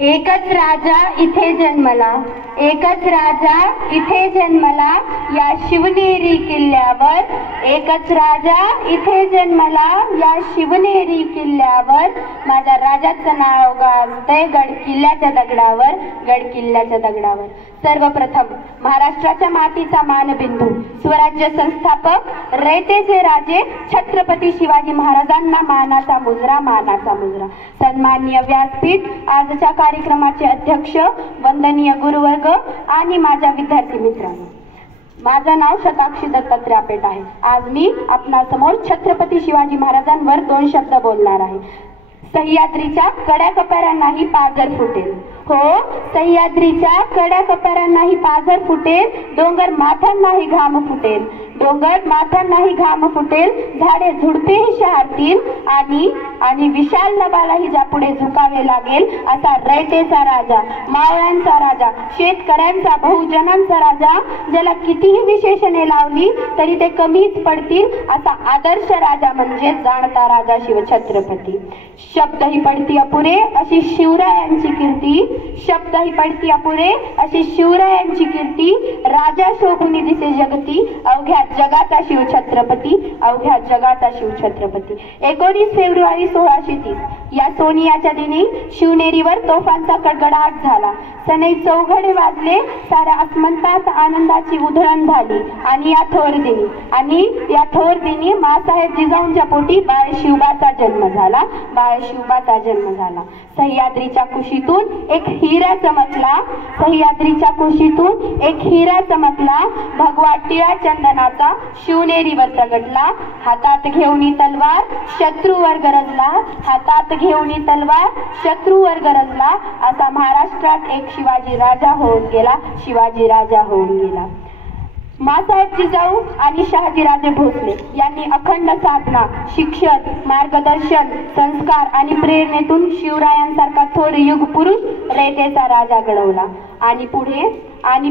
एकच राजा इथे जन्मला, एकच राजा इथे जन्मला, या शिवनेरी किल्ल्यावर. एकच राजा इथे जन्मला, या शिवनेरी किल्ल्यावर. माझ्या राजाचं नाव गाजतंय गड किल्ल्याच्या दगडावर, गड किल्ल्याच्या दगडावर. सर्वप्रथम महाराष्ट्राच्या मातीचा मानबिंदू, स्वराज्य संस्थापक रयतेचे राजे छत्रपती शिवाजी महाराजांना मानाचा मुजरा, मानाचा मुजरा. सन्माननीय व्यासपीठ, आजच्या कार्यक्रमाचे अध्यक्ष, वंदनीय गुरुवर्ग आणि माझ्या विद्यार्थी मित्रांनो, माझं नाव शताक्षी दत्तात्रय आपेट आहे. आज मी आपणासमोर छत्रपती शिवाजी महाराजांवर 2 शब्द बोलणार आहे. सह्याद्रीच्या कड्या कपाऱ्यांनाही पाझर फुटेल, हो सह्याद्रीच्या कड्या कपाऱ्यांनाही पाझर फुटेल, डोंगर माथ्यांनाही घाम फुटेल, डोंगर माथ्यांनाही घाम फुटेल, झाडे झुडपेही शहारतील आणि विशाल नभालाही ज्यापुढे झुकावे लागेल, असा रयतेचा राजा, मावळ्यांचा राजा, शेतकऱ्यांचा, बहुजनांचा राजा, ज्याला कितीही विशेषणे लावली तरी ते कमीच पडतील, असा आदर्श राजा म्हणजे जाणता राजा शिवछत्रपती. शब्दही पडती अपुरे अशी शिवरायांची कीर्ती, शब्दही पडती अपुरे अशी शिवरायांची कीर्ती, राजा शोभुनी दिसे जगती, अवघ्या जगाचा शिवछत्रपती, अवघ्या जगाचा शिवछत्रपती. 19 फेब्रुवारी 1630 या सोनियाच्या दिनी शिवनेरीवर तोफांचा कडकडाट झाला. सनई चौघडे वाजले, साऱ्या आसमंतात आनंदाची उधळण झाली. आणि या थोर दिनी मासाहेब जिजाऊंच्या पोटी बाळ शिवबाचा जन्म झाला, बाळ शिवबाचा जन्म झाला. सह्याद्रीच्या कुशीतून एक हिरा चमकला, सह्याद्रीच्या कुशीतून एक हिरा चमकला, भगवा टिळा चंदनाचा शिवनेरीवर प्रगटला. हातात घेऊनी तलवार शत्रूवर गरजला, हातात घेऊनी तलवार शत्रूवर गरजला, असा महाराष्ट्रात एक शिवाजी राजा होऊन गेला, शिवाजी राजा होऊन गेला. मासाहेब जिजाऊ आणि शहाजीराजे भोसले यांनी अखंड साधना, शिक्षण, मार्गदर्शन, संस्कार आणि प्रेरणेतून शिवरायांसारखा थोर युग पुरुष रयतेचा राजा घडवला. आणि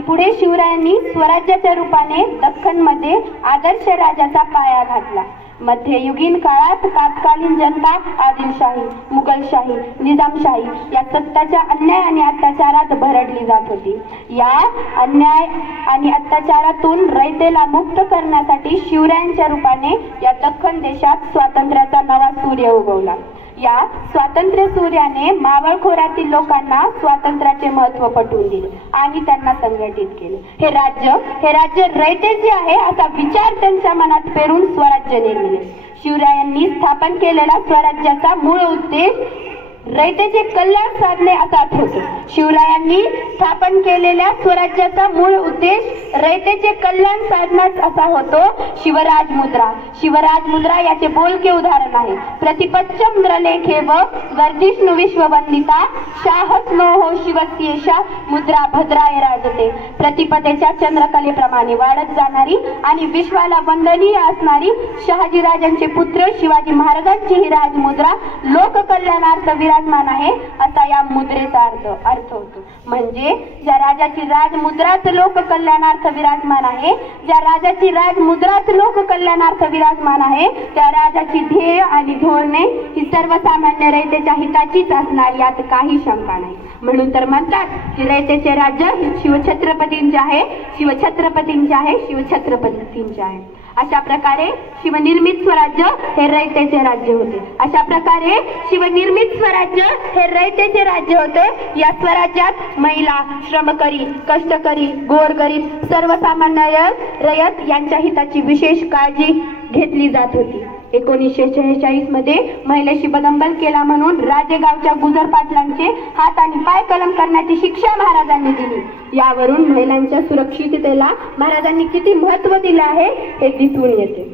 पुढे शिवरायांनी स्वराज्याच्या रूपाने दख्खनमध्ये आदर्श राजाचा पाया घातला. मध्ययुगीन काळात तत्कालीन जनता आदिलशाही, मुघलशाही, निजामशाही या सत्ताच्या अन्याय आणि अत्याचारात भरडली जात होती. या अन्याय आणि अत्याचारातून रयतेला मुक्त करण्यासाठी शिवरायांच्या रूपाने या दख्खन देशात स्वातंत्र्याचा नवा सूर्य उगवला. या स्वातंत्र्य सूर्याने मावळ खोऱ्यातील लोकांना स्वातंत्र्याचे महत्त्व पटवून दिले आणि त्यांना संघटित केले. हे राज्य रयतेचे आहे असा विचार त्यांच्या मनात पेरून स्वराज्य निर्मिले. शिवरायांनी स्थापन केलेला स्वराज्याचा मूळ उद्देश रयतेचे कल्याण साधणे असाच होतो. शिवरायांनी स्थापन केलेल्या स्वराज्याचा मूळ उद्देश रयतेचे कल्याण साधण्यास असा होतो. शिवराज मुद्रा, शिवराज मुद्रा याचे बोलके उदाहरण आहे. प्रतिपच्चंद्रलेखे व वर्धिष्णु विश्ववंदिता, शाहस नो हो शिवस्येषा मुद्रा भद्राय राजते. प्रतिपदेच्या चंद्रकलेप्रमाणे वाढत जाणारी आणि विश्वाला वंदनीय असणारी शहाजीराजांचे पुत्र शिवाजी महाराजांची ही राजमुद्रा लोककल्याणार्थ विराजमान आहे असा या मुद्रेचा अर्थ होतो. म्हणजे ज्या राजाची राजमुद्राच लोककल्याणार्थ विराजमान आहे, ज्या राजाची राजमुद्राच लोककल्याणार्थ विराजमान आहे, त्या राजाची ध्येय आणि धोरणे ही सर्वसामान्य रयतेच्या हिताचीच असणार, यात काही शंका नाही. म्हणून तर म्हणतात की रयतेचे राज्य हे शिवछत्रपतींचे आहे, शिवछत्रपतींचे आहे, शिवछत्रपतींचे आहे. अशा प्रकारे शिवनिर्मित स्वराज्य हे रयतेचे राज्य होते. अशा प्रकारे शिवनिर्मित स्वराज्य हे रयतेचे राज्य होते. या स्वराज्यात महिला, श्रमकरी, कष्टकरी, गोरगरीब, सर्वसामान्य रयत यांच्या हिताची विशेष काळजी घेतली जात होती. 1946 मध्ये महिलेशी बदंबल केला म्हणून राजेगावच्या गुजर पाटलांचे हात आणि पाय कलम करण्याची शिक्षा महाराजांनी दिली. यावरून महिलांच्या सुरक्षिततेला महाराजांनी किती महत्त्व दिले आहे हे दिसून येते.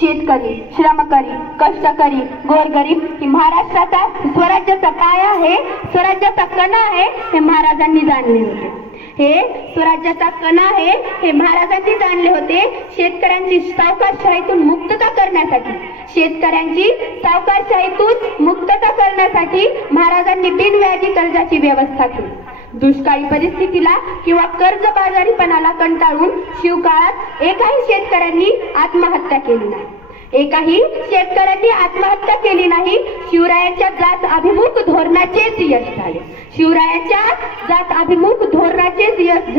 शेतकरी, श्रमकरी, कष्टकरी, गोरगरीब ही महाराष्ट्राचा स्वराज्याचा पाया आहे, स्वराज्याचा कणा आहे हे महाराजांनी जाणले होते. हे स्वराज्याचा कणा आहे हे महाराजांनी जाणले होते. शेतकऱ्यांची सावकारशाहीतून मुक्तता करण्यासाठी, शेतकऱ्यांची सावकारशाहीतून मुक्तता करण्यासाठी महाराजांनी बिनव्याजी कर्जाची व्यवस्था केली. दुष्काळी परिस्थितीला किंवा कर्जबाजारीपणाला कंटाळून शिवकाळात एकाही शेतकऱ्यांनी आत्महत्या केली नाही. एकाही शेतकऱ्यांनी आत्महत्या केली नाही. शिवरायांच्या जात अभिमुख धोरणाचेच यश झाले. शिवरायांच्या जात अभिमुख धोरणाचेच यश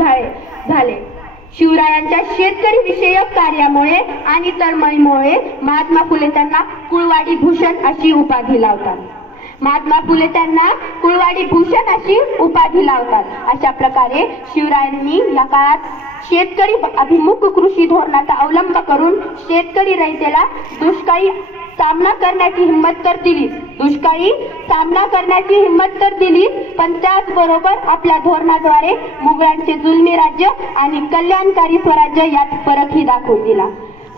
झाले. शिवरायांच्या शेतकरी विषयक कार्यामुळे आणि तळमळीमुळे महात्मा फुले त्यांना कुळवाडी भूषण अशी उपाधी लावतात. महात्मा फुले त्यांना कुळवाडी भूषण अशी उपाधी लावतात. अशा प्रकारे शिवरायांनी या काळात शेतकरी अभिमुख कृषी धोरणाचा अवलंब करून शेतकरी रयतेला दुष्काळी सामना करण्याची हिंमत तर दिली. दुष्काळी सामना करण्याची हिंमत तर दिली, पण त्याचबरोबर आपल्या धोरणाद्वारे मुघलांचे जुलमी राज्य आणि कल्याणकारी स्वराज्य यात फरकही दाखवून दिला.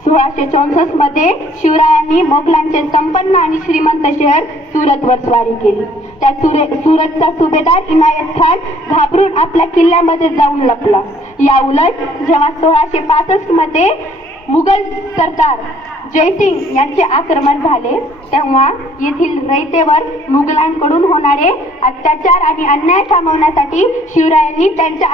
1664 मध्ये शिवरायांनी मोगलांचे संपन्न आणि श्रीमंत शहर सुरतवर स्वारी केली. त्या सुरतचा सुभेदार इनायत खान घाबरून आपल्या किल्ल्यामध्ये जाऊन लपला. या उलट जेव्हा 1665 मध्ये मुघल सरकार जयसिंग यांचे आक्रमण झाले, तेव्हा येथील रयतेवर मुघलांकडून होणारे अत्याचार आणि अन्याय थांबवण्यासाठी शिवरायांनी त्यांच्या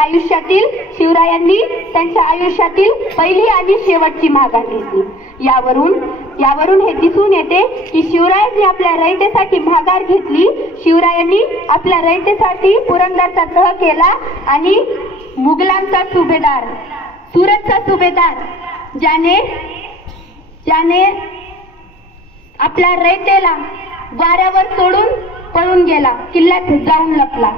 आयुष्यातील पहिली आणि शेवटची माघार घेतली. यावरून हे दिसून येते की शिवरायांनी आपल्या रयतेसाठी माघार घेतली. शिवरायांनी आपल्या रयतेसाठी पुरंदरचा तह केला आणि मुघलांचा सुभेदार, सुरतचा सुभेदार ज्याने आपल्या रयतेला वाऱ्यावर सोडून पळून गेला, किल्ल्यात जाऊन लपला.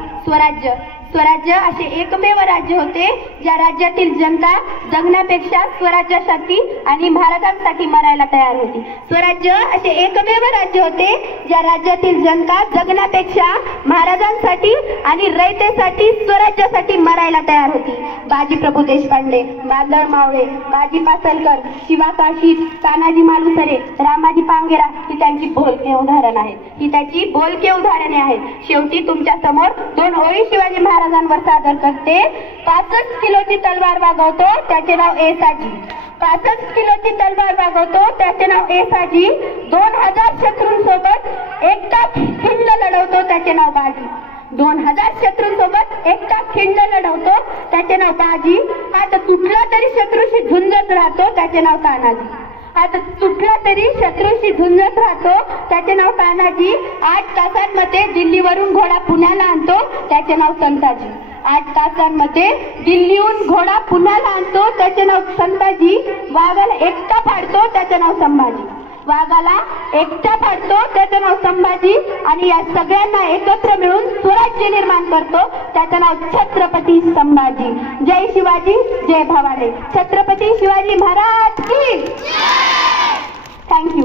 स्वराज्य असे एकमेव राज्य होते ज्या राज्यातील जनता जगण्यापेक्षा स्वराज्यासाठी आणि महाराजांसाठी मरायला तयार होती. स्वराज्य असे एकमेव राज्य होते ज्या राज्यातील जनता जगण्यापेक्षा महाराजांसाठी आणि रयतेसाठी स्वराज्यासाठी मरायला तयार होती. बाजी प्रभू देशपांडे, माधव मावळे, बाजी पासलकर, शिवा काशीद, तानाजी मालुसरे, रामाजी पांगेरा ही त्यांची बोलके उदाहरण आहेत. शेवटी तुमच्या समोर 2 ओळी शिवाजी महाराजांवर सादर करते. 65 किलोची तलवार वागवतो त्याचे नाव येसाजी. 65 किलोची तलवार वागवतो त्याचे नाव येसाजी. 2000 शत्रूंसोबत एकटा खिंड लढवतो त्याचे नाव बाजी. 2000 शत्रूंसोबत एकटा खिंड लढवतो त्याचे नाव बाजी. आता कुठला तरी शत्रूशी झुंजत राहतो त्याचे नाव तानाजी. त्याचे नाव तानाजी. 8 तासांमध्ये दिल्लीवरून घोडा पुण्याला आणतो त्याचे नाव संताजी. 8 तासांमध्ये दिल्लीहून घोडा पुण्याला आणतो त्याचे नाव संताजी. वाघाला एकटा फाडतो त्याचे नाव संभाजी. आणि या सगळ्यांना एकत्र मिळून स्वराज्य निर्माण करतो त्याचं नाव छत्रपती संभाजी. जय शिवाजी, जय भवानी. छत्रपती शिवाजी महाराज की. थँक्यू.